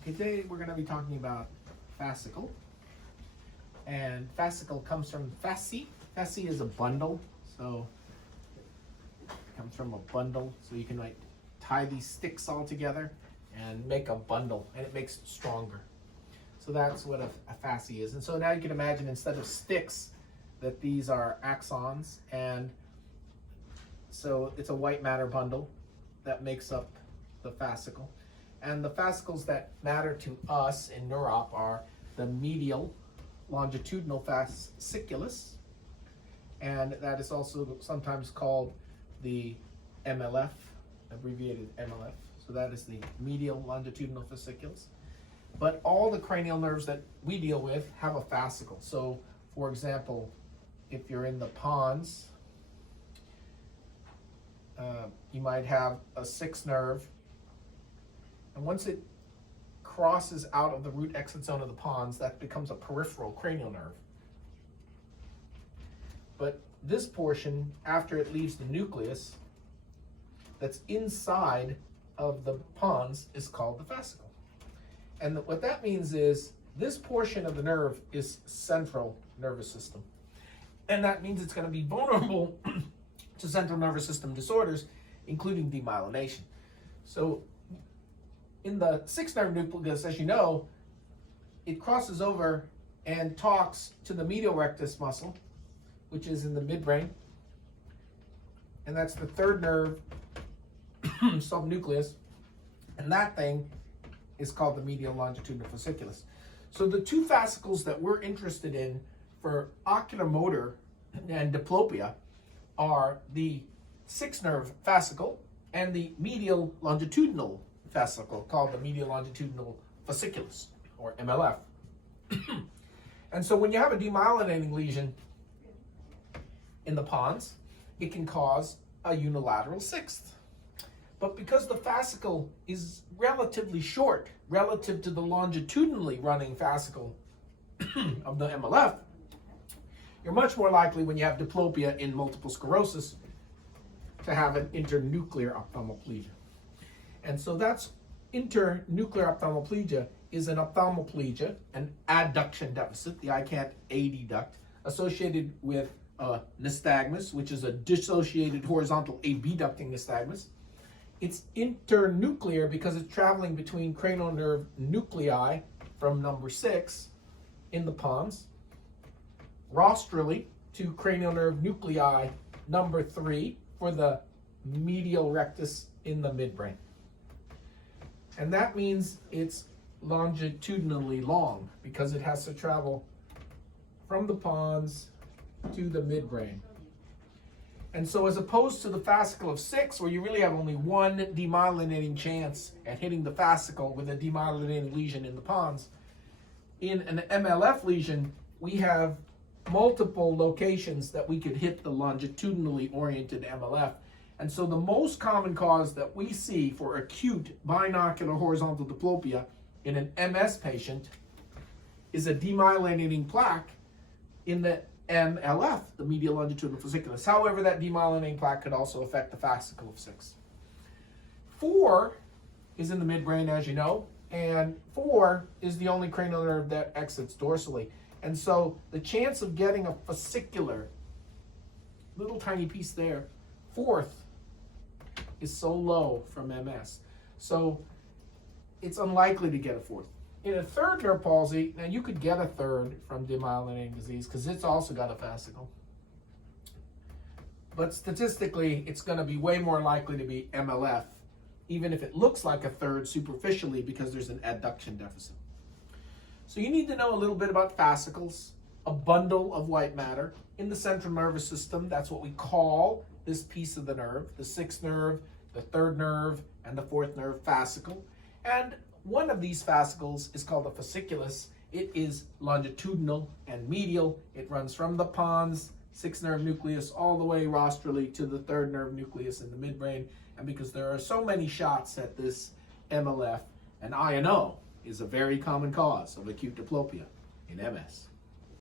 Okay, today we're going to be talking about fascicle. And fascicle comes from fasci. Fasci is a bundle, so it comes from a bundle. So you can like tie these sticks all together and make a bundle, and it makes it stronger. So that's what a fasci is. And so now you can imagine instead of sticks that these are axons, and so it's a white matter bundle that makes up the fascicle. And the fascicles that matter to us in Neuro-Op are the medial longitudinal fasciculus, and that is also sometimes called the MLF, abbreviated MLF. So that is the medial longitudinal fasciculus. But all the cranial nerves that we deal with have a fascicle. So, for example, if you're in the pons, you might have a sixth nerve, and once it crosses out of the root exit zone of the pons, that becomes a peripheral cranial nerve. But this portion, after it leaves the nucleus, that's inside of the pons, is called the fascicle. And what that means is this portion of the nerve is central nervous system. And that means it's going to be vulnerable to central nervous system disorders, including demyelination. So in the sixth nerve nucleus, as you know, it crosses over and talks to the medial rectus muscle, which is in the midbrain. And that's the third nerve subnucleus. And that thing is called the medial longitudinal fasciculus. So the two fascicles that we're interested in for ocular motor and diplopia are the sixth nerve fascicle and the medial longitudinal fascicle, called the medial longitudinal fasciculus, or MLF. And so when you have a demyelinating lesion in the pons, it can cause a unilateral sixth. But because the fascicle is relatively short relative to the longitudinally running fascicle of the MLF, you're much more likely when you have diplopia in multiple sclerosis to have an internuclear ophthalmoplegia. And so that's internuclear ophthalmoplegia is an ophthalmoplegia, an adduction deficit, the eye can't adduct, associated with nystagmus, which is a dissociated horizontal abducting nystagmus. It's internuclear because it's traveling between cranial nerve nuclei from number 6 in the pons, rostrally to cranial nerve nuclei number 3 for the medial rectus in the midbrain. And that means it's longitudinally long because it has to travel from the pons to the midbrain. And so as opposed to the fascicle of 6, where you really have only one demyelinating chance at hitting the fascicle with a demyelinating lesion in the pons, in an MLF lesion, we have multiple locations that we could hit the longitudinally oriented MLF. And so the most common cause that we see for acute binocular horizontal diplopia in an MS patient is a demyelinating plaque in the MLF, the medial longitudinal fasciculus. However, that demyelinating plaque could also affect the fascicle of 6. 4 is in the midbrain, as you know, and 4 is the only cranial nerve that exits dorsally. And so the chance of getting a fascicular, little tiny piece there, 4th, is so low from MS. So it's unlikely to get a 4th. In a third nerve palsy, now you could get a third from demyelinating disease because it's also got a fascicle. But statistically, it's going to be way more likely to be MLF, even if it looks like a third superficially because there's an adduction deficit. So you need to know a little bit about fascicles, a bundle of white matter in the central nervous system. That's what we call this piece of the nerve, the sixth nerve, the third nerve, and the fourth nerve fascicle. And one of these fascicles is called the fasciculus. It is longitudinal and medial. It runs from the pons, sixth nerve nucleus, all the way rostrally to the third nerve nucleus in the midbrain. And because there are so many shots at this MLF, an INO is a very common cause of acute diplopia in MS.